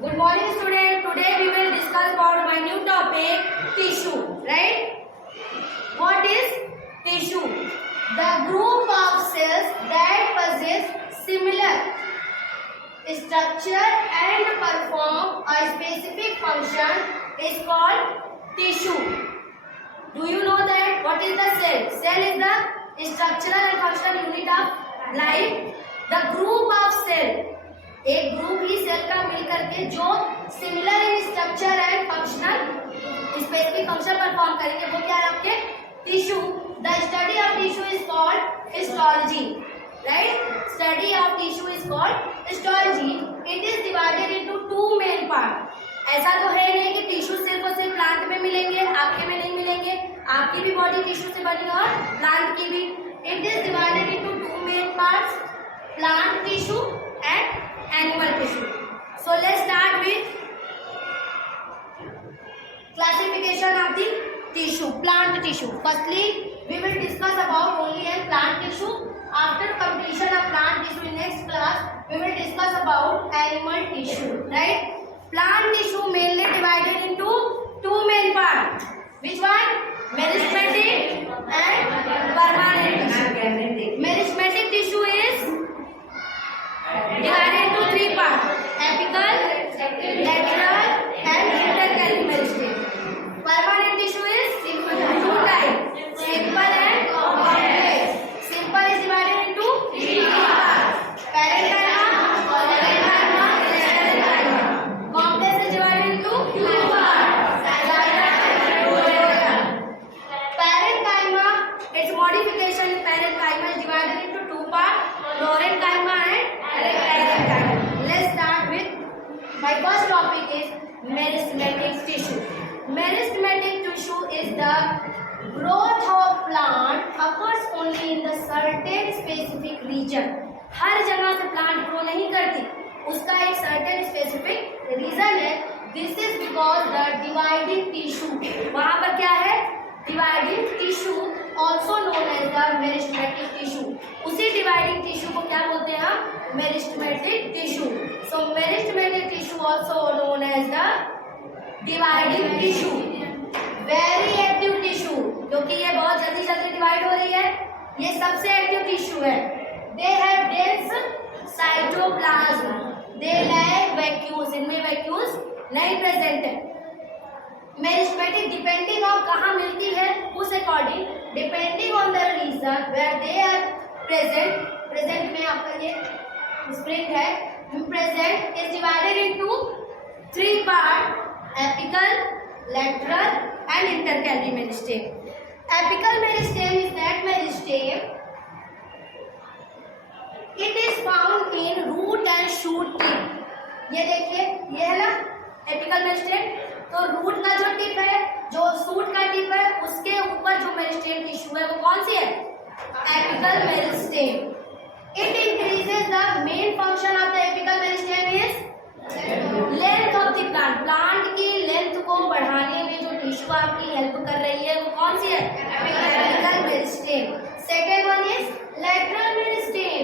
Good morning, student. Today we will discuss about my new topic, tissue. Right? What is tissue? The group of cells that possess similar structure and perform a specific function is called tissue. Do you know that? What is the cell? Cell is the structural and functional unit of life. The group of cell, एक group ही cell का मिलकर के जो similar in structure and functional specific function perform करेंगे वो क्या है आपके tissue. The study of tissue is called histology. Right, study of tissue is called histology. It is divided into two main part. ऐसा तो है नहीं कि टिश्यू सिर्फ और सिर्फ प्लांट में मिलेंगे, आपके में नहीं मिलेंगे. आपकी भी बॉडी टिश्यू से बनी और प्लांट की भी. It is divided into two main parts, plant tissue and animal tissue. So let's start with classification of the tissue. Plant tissue. Firstly, we will discuss about only a plant tissue. After completion of plant tissue in next class, we will discuss about animal tissue. Right? Plant tissue mainly divided into two main parts. Which one? Meristematic and permanent tissue. Meristematic tissue is divided into three parts: apical, lateral, and intercalary meristem. Permanent tissue is two types: simple and complex. Simple is divided into three parts: parenchyma, mesenchyma, mesenchyma. Complex is divided into two parts: xyloid and phloem. Parenchyma, its modification in parenchyma is divided into two parts: florenchyma and let's start with my first topic is meristematic tissue. Meristematic tissue is the growth of plant occurs only in the certain specific region. हर जगह से plant grow नहीं करती, उसका एक certain specific reason है. This is because the dividing tissue, वहाँ पर क्या है dividing tissue also known as the meristematic tissue. उसी dividing tissue को क्या बोलते हैं हम? Meristematic tissue. So meristematic tissue also known as the dividing tissue. Very active tissue, क्योंकि ये बहुत जल्दी जल्दी डिवाइड हो रही है. ये सबसे एक्टिव टिश्यू है. They have dense cytoplasm. They lack vacuoles. इनमें vacuoles नहीं प्रेजेंट है. मेरिस्टेमेटिक डिपेंडिंग ऑन कहाँ मिलती है उस according, depending on the region where they are present. Present में आपका ये स्प्रिंग है. Present is divided into three part: apical, lateral and intercalary meristem. Apical meristem is that meristem. It is found in root and shoot tip. ये देखिए, ये है ना apical meristem. तो रूट का जो टिप है, जो शूट का टिप है, उसके ऊपर जो मेरिस्टेम टिश्यू है वो कौन सी है? Apical meristem. It increases the main function of the apical meristem is length of the plant. Plant की लेंथ को बढ़ाने में जो टिश्यू आपकी हेल्प कर रही है वो कौन सी है? Apical meristem. Second one is lateral meristem.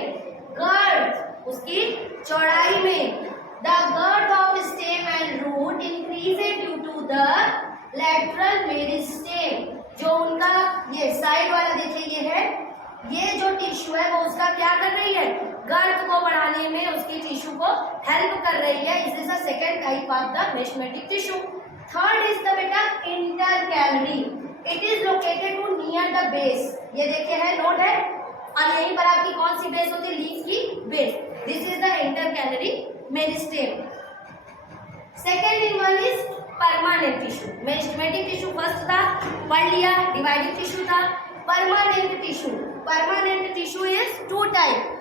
Girth, उसकी चौड़ाई में. The girth of stem and root increases due to the lateral meristem. जो उनका ये साइड वाला देखिए, ये है, ये जो टिश्यू है वो उसका क्या कर रही है? गर्थ को बढ़ाने में उसकी टिश्यू को हेल्प कर रही है. This is the second type of the meristematic tissue. Third is the beta intercalary. It is located to near the base. ये देखिए है, नोट है, और यहीं पर आपकी कौन सी बेस होती है? लीफ की base. This is the intercalary meristem. Second in one is permanent tissue. Meristematic tissue first था, पढ़ लिया. डिवाइडिंग टिश्यू था. Permanent tissue. Permanent tissue is two type: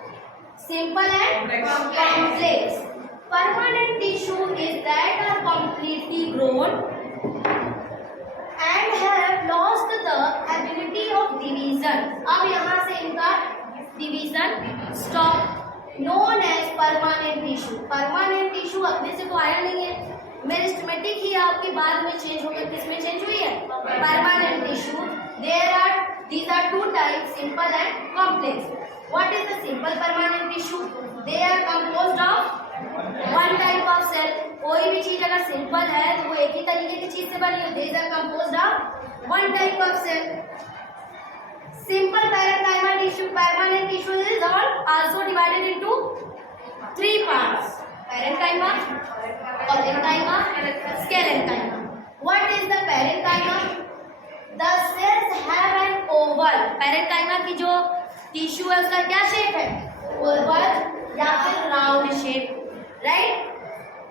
simple and complex. Permanent tissue is that are completely grown and have lost the ability of division. अब यहाँ से इनका division stop. Known as permanent tissue. Permanent tissue अपने से तो आया नहीं है. मेरिस्टेमेटिक ही आपकी बाद में चेंज होकर किसमें चेंज हुई है? Permanent tissue. These are two types: simple and complex. What is the simple permanent tissue? They are composed of one type of cell. कोई भी चीज अगर सिंपल है तो वो एक ही तरीके की चीज से बनी है. These are composed of one type of cell. Simple parenchyma tissue, permanent tissue is also divided into three parts: parenchyma, collenchyma, scalenchyma. What is the parenchyma? The cells have an oval. parenchyma की जो tissue है उसका क्या shape है? Oval या फिर round shape, right?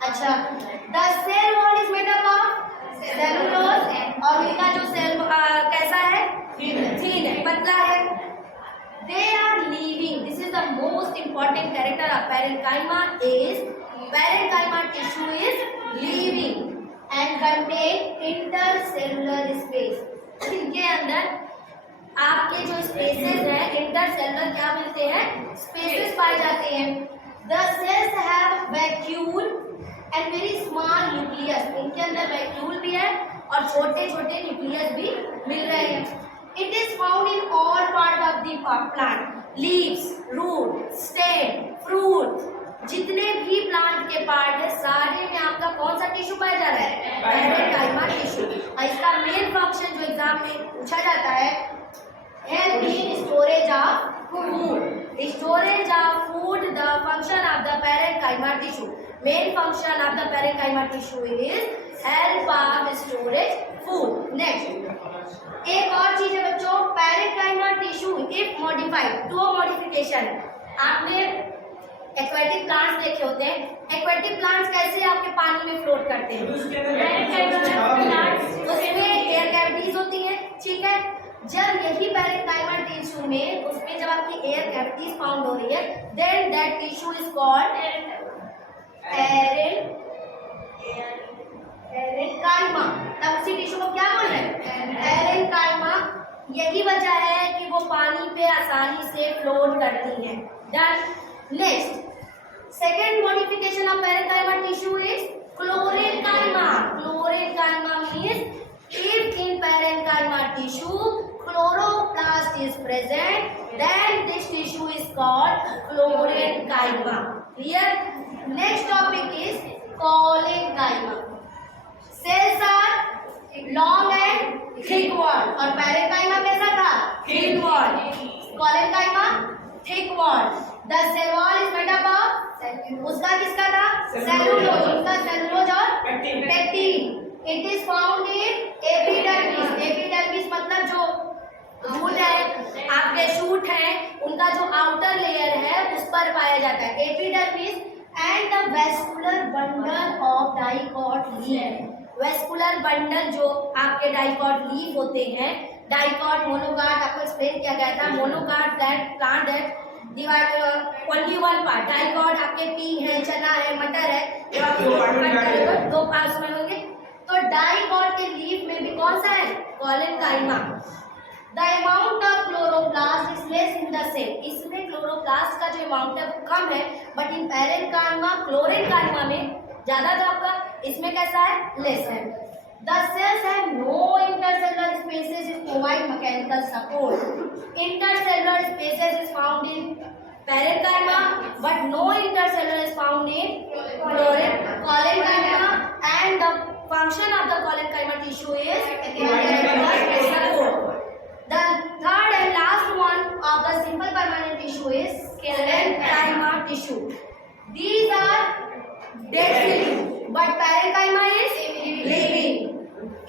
अच्छा, the cell wall is made up of cellulose और इनका जो सेल कैसा है? थीन है, पतला है. They are living. This is the most important character of parenchyma is parenchyma tissue is living and contain intercellular space. इनके अंदर आपके जो स्पेसेस हैं, इंटरसेलुलर क्या मिलते हैं? स्पेसेस पाए जाते हैं. The cells have vacuole and very small nucleus. इनके अंदर वैक्यूल भी है और छोटे छोटे न्यूक्लियस भी मिल रहे हैं. It is found in all part of the plant. Leaves, root, stem, fruit, जितने भी प्लांट के पार्ट है सारे में आपका कौन सा टिश्यू पाया जा रहा है? parenchyma tissue. और इसका मेन फंक्शन जो एग्जाम में पूछा जाता है, help in storage of food. Storage of food, the function of the parenchyma tissue. Main function of the parenchyma tissue is help of storage food. Next, एक और चीज है बच्चों, parenchyma tissue if modified. दो मॉडिफिकेशन. आपने aquatic plants देखे होते हैं. एक्वेटिक प्लांट्स कैसे आपके पानी में फ्लोट करते हैं? उसमें एयर कैविटीज होती हैं, ठीक है. जब यही parenchyma टिश्यू में उसमें जब आपकी एयर कैविटीज फाउंड हो रही है, then that tissue is called parenchyma. तब उसी टिश्यू को क्या बोल रहे हैं? parenchyma. यही वजह है कि वो पानी पे आसानी से फ्लोट करती है. Done. Next, second modification of parenchyma tissue is chlorenchyma. Chlorenchyma means if in parenchyma tissue chloroplast is present, then this tissue is called chlorenchyma. Clear? Next topic is collenchyma. Cells are long and thick walled. और parenchyma कैसा था? Thin walled. Collenchyma thick walled. The cell wall is made up of, उसका किसका था? Cellulose. उसका cellulose और pectin. It is found in epidermis. Epidermis मतलब जो रूट है, आपके शूट है, उनका जो आउटर लेयर है उस पर पाया जाता है. Epidermis and the vascular bundle of dicot leaf. Vascular bundle जो आपके डाइकॉट लीफ होते हैं, डाइकॉट, मोनोकॉट, आपको एक्सप्लेन किया गया था. Monocot that plant that divide only one part. Dicot आपके पी है, चना है, मटर है, दो पार्ट्स में होंगे. तो डाइकॉट के लीफ में भी कौन सा है? collenchyma. The amount of chloroplast is less in the cell. इसमें क्लोरोप्लास्ट का जो अमाउंट है वो कम है, बट इन parenchyma, chlorenchyma में ज्यादा था आपका. इसमें कैसा है? लेस है. The cells have no intercellular spaces to provide mechanical support. Intercellular spaces is found in parenchyma, but no intercellular is found in collenchyma, and the function of the collenchyma tissue is mechanical support. The third and last one of the simple permanent tissue is scalenchyma tissue. These are dead cells, but parenchyma is living.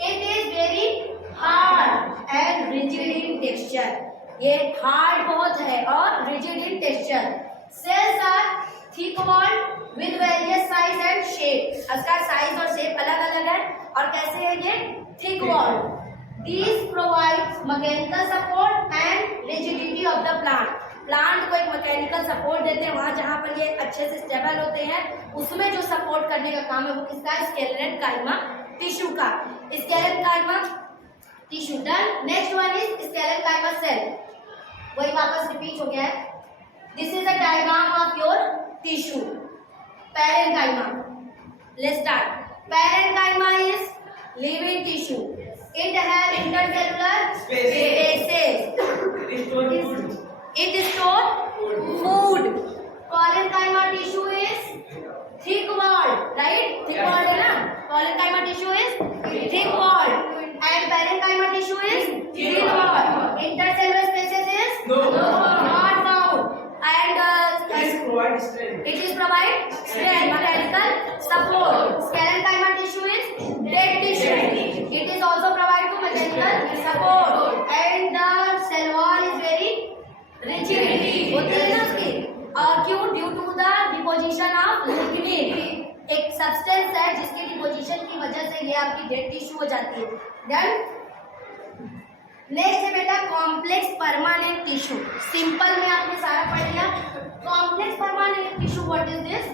It is very hard and rigid in texture. ये hard बहुत है और rigid in texture. Cells are thick walled with various size and shape. इसका size और shape अलग अलग है. और कैसे है ये? thick walled. These provide mechanical support and rigidity of the plant. Plant को एक मैकेनिकल सपोर्ट देते हैं. वहाँ जहाँ पर ये अच्छे से स्टेबल होते हैं उसमें जो सपोर्ट करने का काम है वो किसका है? स्केलेंकाइमा टिश्यू का. Sclerenchyma tissue. Done. Next one is sclerenchyma cell. वही वापस रिपीट हो गया है. This is the diagram of your tissue. parenchyma. Let's start. Parenchyma is living tissue. It has intercellular spaces. It stores food. Collenchyma tissue is thick walled. right? Thick walled है ना? Parenchyma tissue is thick walled and parenchyma tissue is thin walled. Intercellular spaces is not found and it is provide strength, mechanical support. Sclerenchyma tissue is dead tissue. It is also provide to mechanical support and the cell wall is very rigid. होती है ना उसकी क्यों? Due to the deposition of lignin, एक substance है जिसकी deposition की वजह से ये आपकी डेड टिश्यू हो जाती है. डन. नेक्स्ट है बेटा कॉम्प्लेक्स परमानेंट टिश्यू. सिंपल में आपने सारा पढ़ लिया. Complex permanent tissue what is this?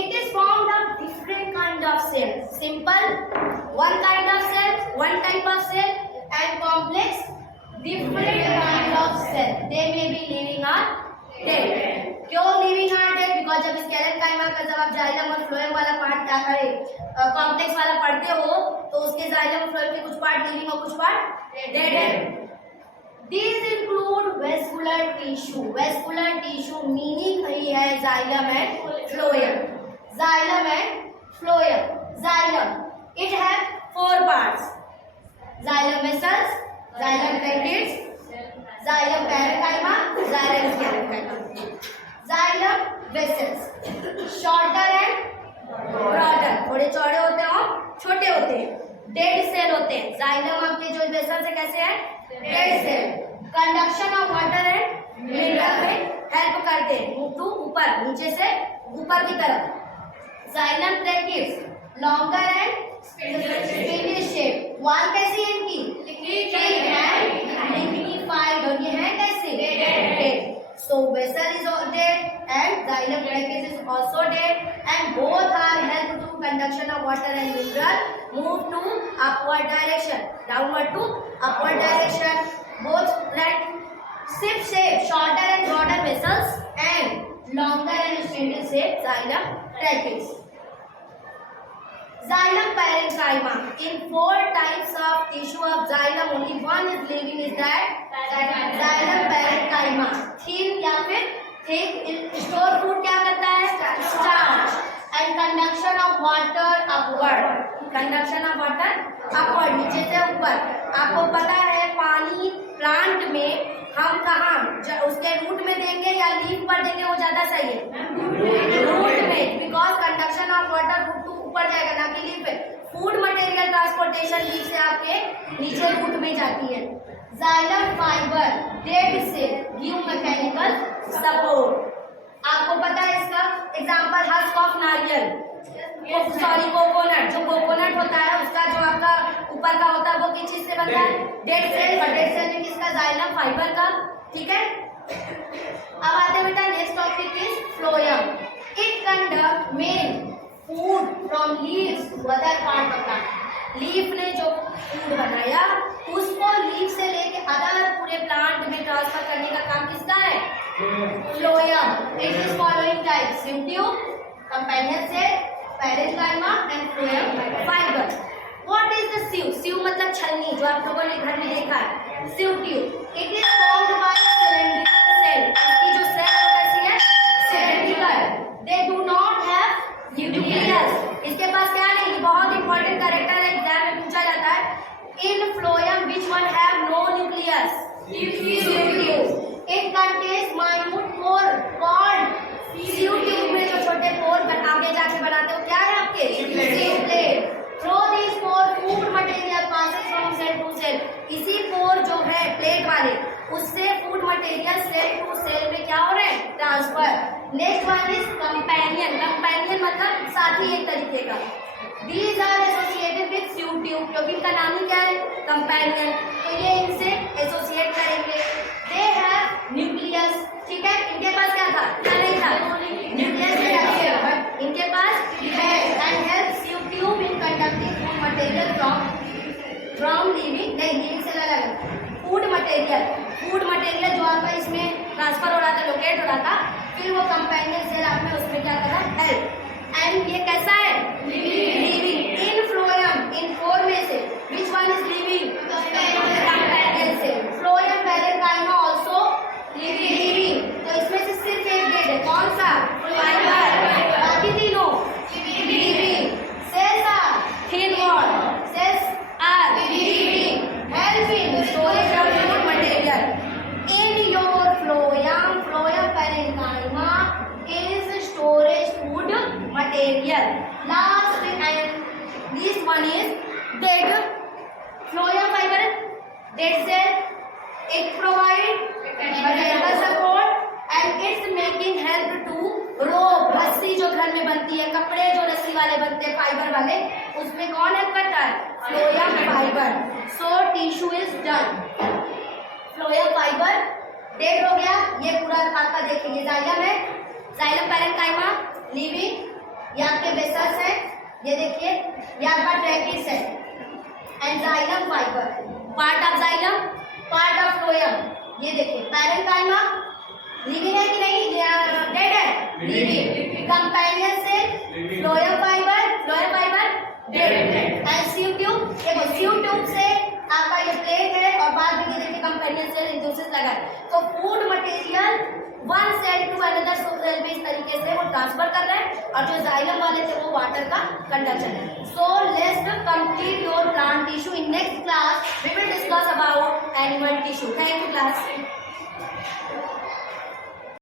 It is formed of different kind of cells. Simple, one kind of cell, one type of cell, and complex, different kind of cell. They may be living or dead. क्यों living or dead? Because जब स्केलेरेंकाइमा का जब आप xylem और phloem वाला part क्या करे, complex वाला पढ़ते हो तो उसके जाइलम और फ्लोएम के कुछ पार्ट लिविंग और कुछ पार्ट डेड है. These include vascular tissue. Vascular tissue meaning वही है xylem and phloem. Xylem and phloem. Xylem. It has 4 parts. Xylem vessels, xylem pancreas, xylem parenchyma, xylem sclerenchyma. Xylem vessels. Shorter and broader. थोड़े चौड़े होते हैं और छोटे होते हैं. डेड सेल होते हैं. Xylem आपके जो वेसल्स है कैसे है? Dead cell. Conduction of water and mineral में हेल्प करते हैं. मूव टू ऊपर, नीचे से ऊपर की तरफ. Xylem tracheae longer and spindle shape. Wall कैसी है इनकी? lignified. और ये है कैसे? dead. So vessel is dead and xylem tracheae is also dead and both are help to conduction of water and mineral move to upward direction, downward to upward direction. Both like ship shape, shorter and broader vessels and longer and spindle shape xylem tracheae. Xylem parenchyma. In 4 types of tissue of xylem, only one is living. Is that xylem parenchyma? Thin या फिर thick. Store food क्या करता है? Starch. And conduction of water upward. Conduction of water upward. नीचे से ऊपर. आपको पता है पानी प्लांट में हम कहाँ उसके रूट में देंगे या लीफ पर देंगे वो ज्यादा सही है? रूट में. Because conduction of water root to ऊपर जाएगा ना कि लीफ पे. फूड मटेरियल ट्रांसपोर्टेशन लीफ से आपके नीचे रूट में जाती है. Xylem fiber dead cell give mechanical support. आपको पता है इसका एग्जांपल हस्क ऑफ नारियल, सॉरी कोकोनट. जो कोकोनट होता है उसका जो आपका ऊपर का होता है वो किस चीज से बनता है? Dead cell. और डेड सेल में किसका? जाइलम फाइबर का. ठीक है. अब आते हैं बेटा next topic is phloem. It conduct main food from leaves to other part of plant. Leaf ने जो फूड बनाया उसको लीफ से लेके अदर पूरे प्लांट में ट्रांसफर करने का काम किसका है? Phloem. It is following type: sieve tube, companion cell, parenchyma and phloem fibre. What is the sieve? Sieve मतलब छलनी, जो आप लोगों ने घर में देखा है. Sieve tube. It is formed by cylindrical cell. इसकी जो सेल कैसी है? Cylindrical. They do not have nucleus. इसके पास क्या नहीं? बहुत इंपॉर्टेंट कैरेक्टर है, एग्जाम में पूछा जाता है. In phloem which one have no nucleus? Sieve tube. It contains minute pore called. Sieve tube में जो छोटे पोर आगे जाके बनाते हो क्या है आपके? Sieve plate. Through this pore food material passes from cell to cell. इसी पोर जो है प्लेट वाले उससे food material cell to cell में क्या हो रहा है? Transfer. Next one is companion. Companion मतलब साथी एक तरीके का. These are associated with sieve tube क्योंकि इनका नाम ही क्या है? कंपेनियन. तो ये इनसे एसोसिएट करेंगे. They have nucleus. ठीक है. इनके पास क्या था? क्या नहीं था? न्यूक्लियस है बट इनके पास है and help sieve tube in conducting food material from living नहीं living से अलग फूड मटेरियल. फूड मटेरियल जो आपका इसमें ट्रांसफर हो रहा था, लोकेट हो रहा था, फिर वो कंपेनियन सेल आपने उसमें क्या करा? हेल्प. एंड ये कैसा है? लिविंग. इन फ्लोएम इन 4 में से which one is living? Companion cell. Phloem parenchyma also living. तो इसमें से सिर्फ एक डेड है. कौन सा? फाइबर. बाकी तीनों living. material. Last and this one is dead phloem fiber. Dead cell. It provides mechanical support and it's making help to rope. रस्सी जो घर में बनती है, कपड़े जो रस्सी वाले बनते हैं फाइबर वाले, उसमें कौन हेल्प करता है? phloem fiber. So tissue is done. phloem fiber dead हो गया. ये पूरा आपका देखिए जाइलम है, जाइलम पैरेन्काइमा, लिविंग, ये आपके वेसल्स है, ये देखिए ये आपका ट्रैकिस है and xylem fibre. Part of xylem, part of phloem. ये देखिए पैरेन्काइमा लिविंग है कि नहीं, डेड है, living. Companion cell phloem fibre dead and sieve tube. देखो सीव ट्यूब से आपका ये प्लेट है और बाद में ये देखिए कंपेनियन सेल इंडोसिस लगा है. तो food material one cell to another cell में इस तरीके से वो ट्रांसफर कर रहे हैं और जो जाइलम वाले थे वो वाटर का कंडक्शन है. So let's complete your plant tissue. In next class we will discuss about animal tissue. Thank you class.